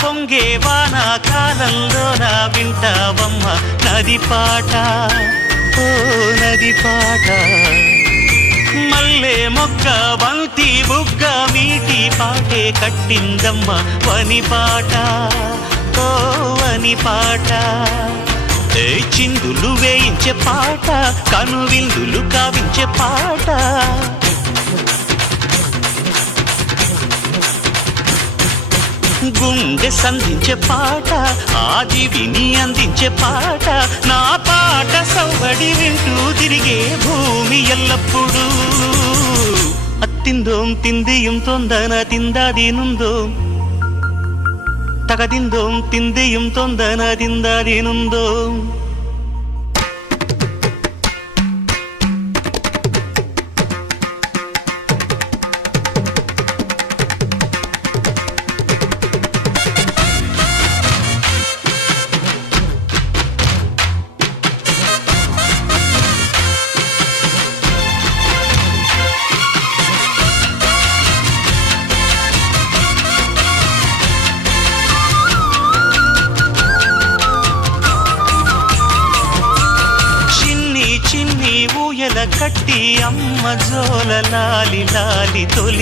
పొంగే వాన కాలంలోన వింటావమ్మ నది పాట, ఓ నది పాట. మల్లె మొగ్గ బంతి బుగ్గ మీటి పాటే కట్టిందమ్మ వని పాట, ఓ వని పాట. చిందులు వేయించే పాట, కనువిందులు కావించే పాట. గుండె సంధించే పాట, ఆది విని అందించే పాట. నా పాట సవ్వడి వింటూ తిరిగే భూమి ఎల్లప్పుడూ. అత్తిందోం తిందియం తొందన తిందాదీనుందోం, తగదిందోం తిందియం తొందన తిందాదీనుందోం. చిన్ని ఊయల కట్టి అమ్మ జోల లాలి లాలి తొలి